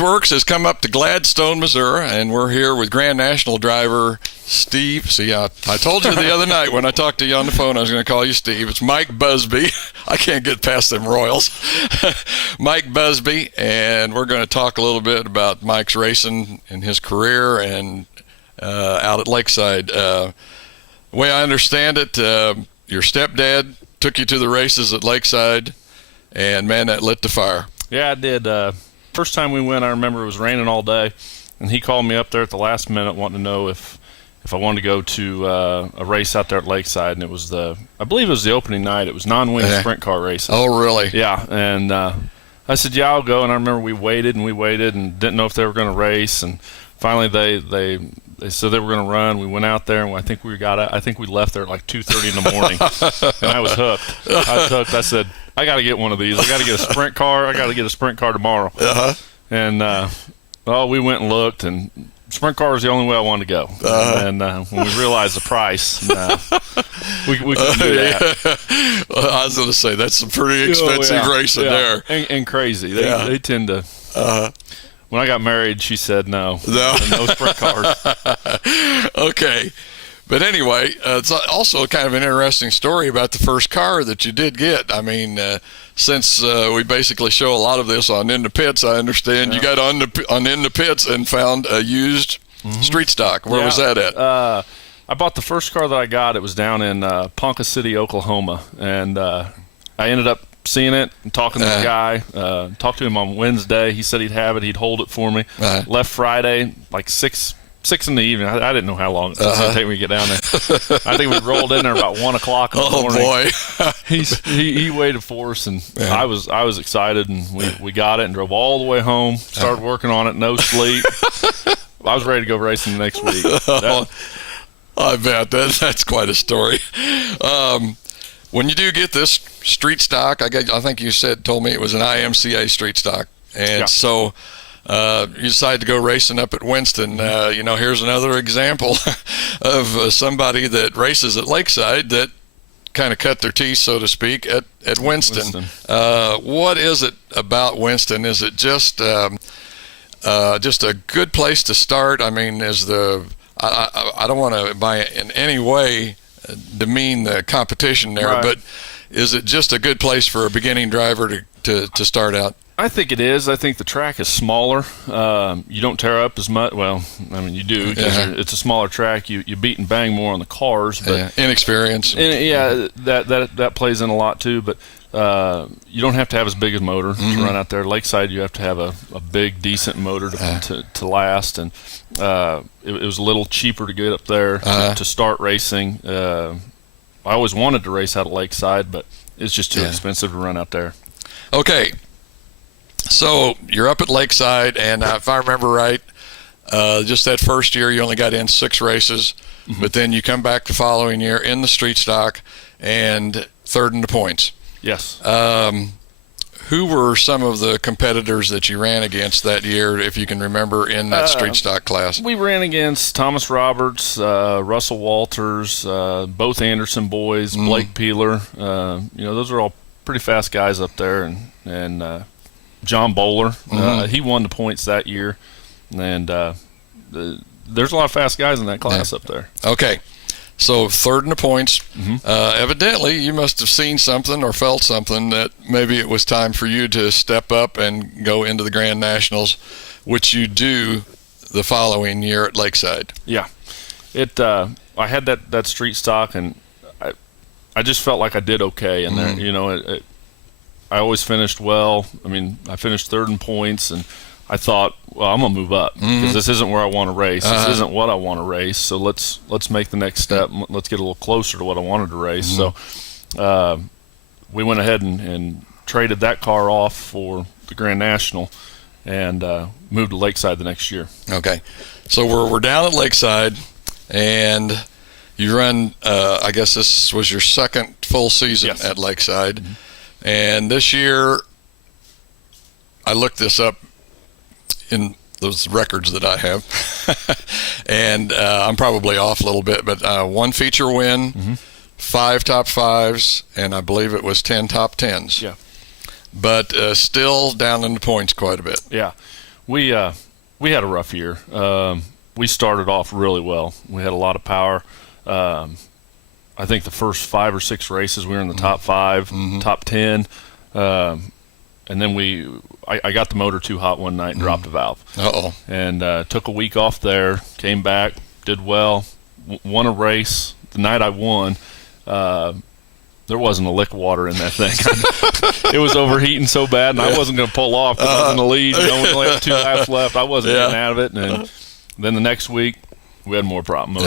Works has come up to Gladstone, Missouri, and we're here with Grand National driver Steve. See, I told you the other night when I talked to you on the phone I was going to call you Steve. It's Mike Busby. I can't get past them Royals. Mike Busby, and we're going to talk a little bit about Mike's racing and his career and out at Lakeside. The way I understand it, your stepdad took you to the races at Lakeside, and man, that lit the fire. Yeah, I did. First time we went, I remember it was raining all day, and he called me up there at the last minute wanting to know if I wanted to go to a race out there at Lakeside, and it was I believe it was the opening night. It was non-wing sprint car races. Oh, really? Yeah, and I said, yeah, I'll go, and I remember we waited and didn't know if they were going to race, and finally they said they were going to run. We went out there, and I think we left there at like 2:30 in the morning, and I was hooked. I said, I got to get one of these. I got to get a sprint car. I got to get a sprint car tomorrow. And we went and looked, and sprint car was the only way I wanted to go. And when we realized the price, we couldn't do that. Well, I was going to say that's some pretty expensive racing there, and crazy. They tend to. When I got married, she said no sprint cars. Okay. But anyway, it's also kind of an interesting story about the first car that you did get. I mean, since we basically show a lot of this on In the Pits, I understand you got on In the Pits and found a used street stock. Where was that at? I bought the first car that I got. It was down in Ponca City, Oklahoma, and I ended up seeing it and talking to the guy. Talked to him on Wednesday. He said he'd have it. He'd hold it for me. Left Friday, like 6 in the evening. I didn't know how long it was going to take me to get down there. I think we rolled in there about 1 o'clock in the morning. Oh, boy. he waited for us, and I was excited, and we got it and drove all the way home, started working on it, no sleep. I was ready to go racing the next week. I bet. That's quite a story. When you do get this street stock, I think you told me it was an IMCA street stock, and so you decide to go racing up at Winston. Here's another example of somebody that races at Lakeside that kind of cut their teeth, so to speak, at Winston. What is it about Winston? Is it just a good place to start? I mean, I don't want to in any way demean the competition there, but is it just a good place for a beginning driver to start out? I think it is. I think the track is smaller. You don't tear up as much. Well, I mean, you do. It's a smaller track. You beat and bang more on the cars. But inexperience. That plays in a lot too. But you don't have to have as big a motor to run out there. Lakeside, you have to have a big, decent motor to last. And it was a little cheaper to get up there to start racing. I always wanted to race out at Lakeside, but it's just too expensive to run out there. Okay. So you're up at Lakeside, and if I remember right, just that first year you only got in 6 races, but then you come back the following year in the street stock and third in the points. Yes. Who were some of the competitors that you ran against that year, if you can remember, in that street stock class? We ran against Thomas Roberts, Russell Walters, both Anderson boys, Blake Peeler. Those are all pretty fast guys up there, and John Bowler, he won the points that year, and there's a lot of fast guys in that class up there. Okay, so third in the points. Evidently, you must have seen something or felt something that maybe it was time for you to step up and go into the Grand Nationals, which you do the following year at Lakeside. Yeah, I had that street stock, and I just felt like I did okay in there. I always finished well. I mean, I finished third in points, and I thought, well, I'm gonna move up because this isn't where I want to race. This isn't what I want to race. So let's make the next step. Let's get a little closer to what I wanted to race. So we went ahead and traded that car off for the Grand National, and moved to Lakeside the next year. Okay, so we're down at Lakeside, and you run. I guess this was your second full season at Lakeside. And this year, I looked this up in those records that I have, and I'm probably off a little bit, but 1 feature win, 5 top 5s, and I believe it was 10 top 10s. Yeah. But still down in the points quite a bit. Yeah. We had a rough year. We started off really well. We had a lot of power. I think the first 5 or 6 races we were in the top 5, top 10, and then I got the motor too hot one night and dropped a valve. And took a week off there. Came back, did well, won a race. The night I won, there wasn't a lick of water in that thing. It was overheating so bad, and I wasn't going to pull off because I was in the lead. We only had 2 laps left. I wasn't getting out of it. And then the next week, we had motor problems.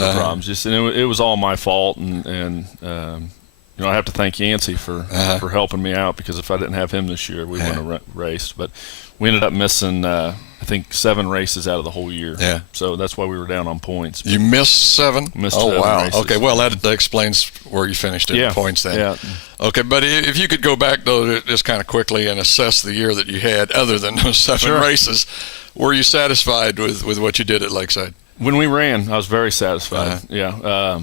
And it was all my fault. And I have to thank Yancey for helping me out, because if I didn't have him this year, we wouldn't have raced. But we ended up missing, I think, 7 races out of the whole year. Yeah. So that's why we were down on points. You missed 7? Missed 7 wow. races. Okay, well, that explains where you finished in points then. Yeah. Okay, but if you could go back, though, just kind of quickly and assess the year that you had, other than those 7 races, were you satisfied with what you did at Lakeside? When we ran, I was very satisfied. I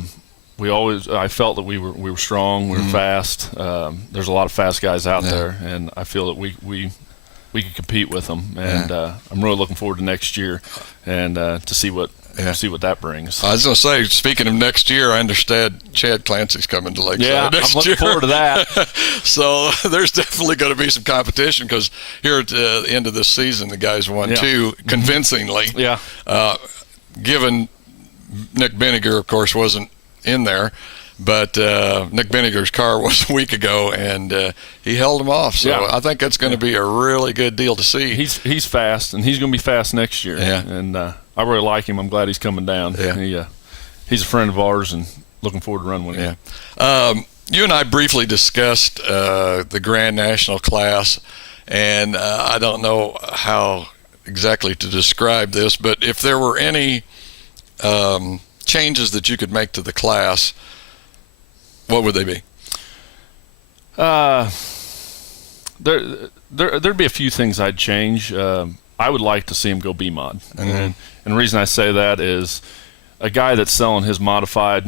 felt that we were strong, we were fast. There's a lot of fast guys out there, and I feel that we could compete with them. And I'm really looking forward to next year and to see what that brings. I was going to say, speaking of next year, I understand Chad Clancy's coming to Lakeside next I'm looking forward to that. So there's definitely going to be some competition, because here at the end of this season, the guys won 2 convincingly. Given Nick Benninger, of course, wasn't in there, but Nick Benninger's car was a week ago, and he held him off. So I think that's going to be a really good deal to see. He's fast, and he's going to be fast next year. And I really like him. I'm glad he's coming down. He's a friend of ours, and looking forward to running with him. You and I briefly discussed the Grand National class, and I don't know how exactly to describe this, but if there were any changes that you could make to the class, what would they be? There'd be a few things I'd change. I would like to see him go B-Mod. And the reason I say that is, a guy that's selling his modified,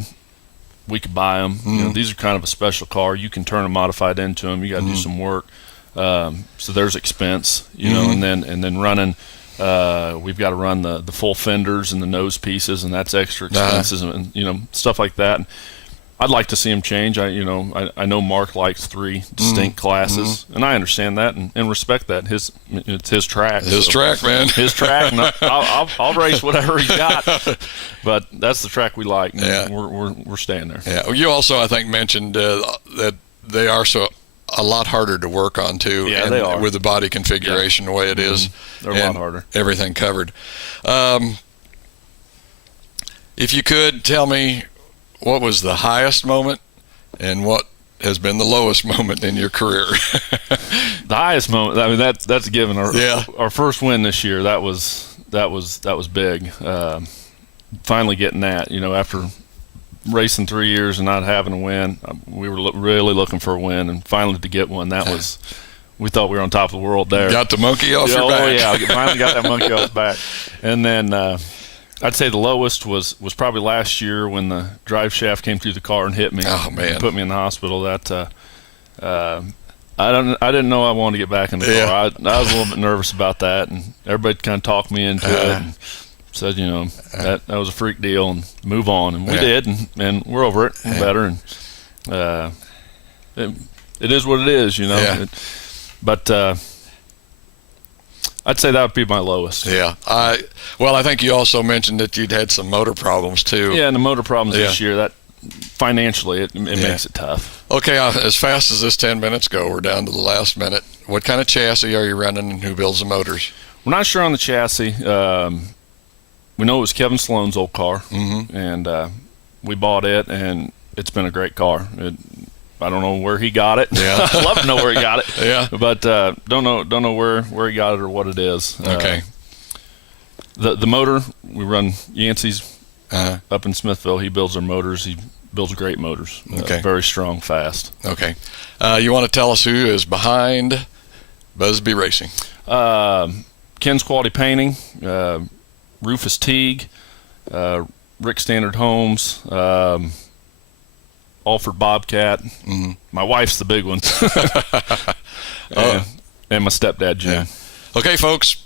we could buy them. These are kind of a special car. You can turn a modified into them. You got to do some work. So there's expense, and then running. We've got to run the full fenders and the nose pieces, and that's extra expenses, and stuff like that. And I'd like to see him change. I know Mark likes 3 distinct classes, and I understand that and respect that. It's his track. His track, man. His track. And I'll race whatever he got, but that's the track we like. And we're staying there. Yeah. Well, you also, I think, mentioned that they are a lot harder to work on too. Yeah, they are. With the body configuration the way it is. They're a lot harder. Everything covered. If you could tell me, what was the highest moment and what has been the lowest moment in your career? The highest moment, I mean, that's given. Our first win this year, that was big. Finally getting that, after racing 3 years and not having a win, we were really looking for a win, and finally to get one, that was, we thought we were on top of the world there. Got the monkey off your back. Oh yeah, finally got that monkey off the back. And then I'd say the lowest was probably last year when the drive shaft came through the car and hit me. Oh man! And put me in the hospital. That I didn't know I wanted to get back in the car. I was a little bit nervous about that, and everybody kind of talked me into it and said, that was a freak deal and move on, and we did, and we're over it. We're better, and it is what it is, but I'd say that would be my lowest. Yeah. I think you also mentioned that you'd had some motor problems too. Yeah, and the motor problems this year, that financially it makes it tough. Okay, as fast as this 10 minutes go, we're down to the last minute. What kind of chassis are you running, and who builds the motors? We're not sure on the chassis. We know it was Kevin Sloan's old car, and we bought it, and it's been a great car. I don't know where he got it. Yeah. I'd love to know where he got it. Yeah. But don't know where he got it or what it is. Okay. The motor, we run Yancey's up in Smithville. He builds our motors. He builds great motors. Okay. Very strong, fast. Okay. You want to tell us who is behind Busby Racing? Ken's Quality Painting, Rufus Teague, Rick Standard Homes, Alfred Bobcat. My wife's the big one. And my stepdad, Jim. Yeah. Okay, folks,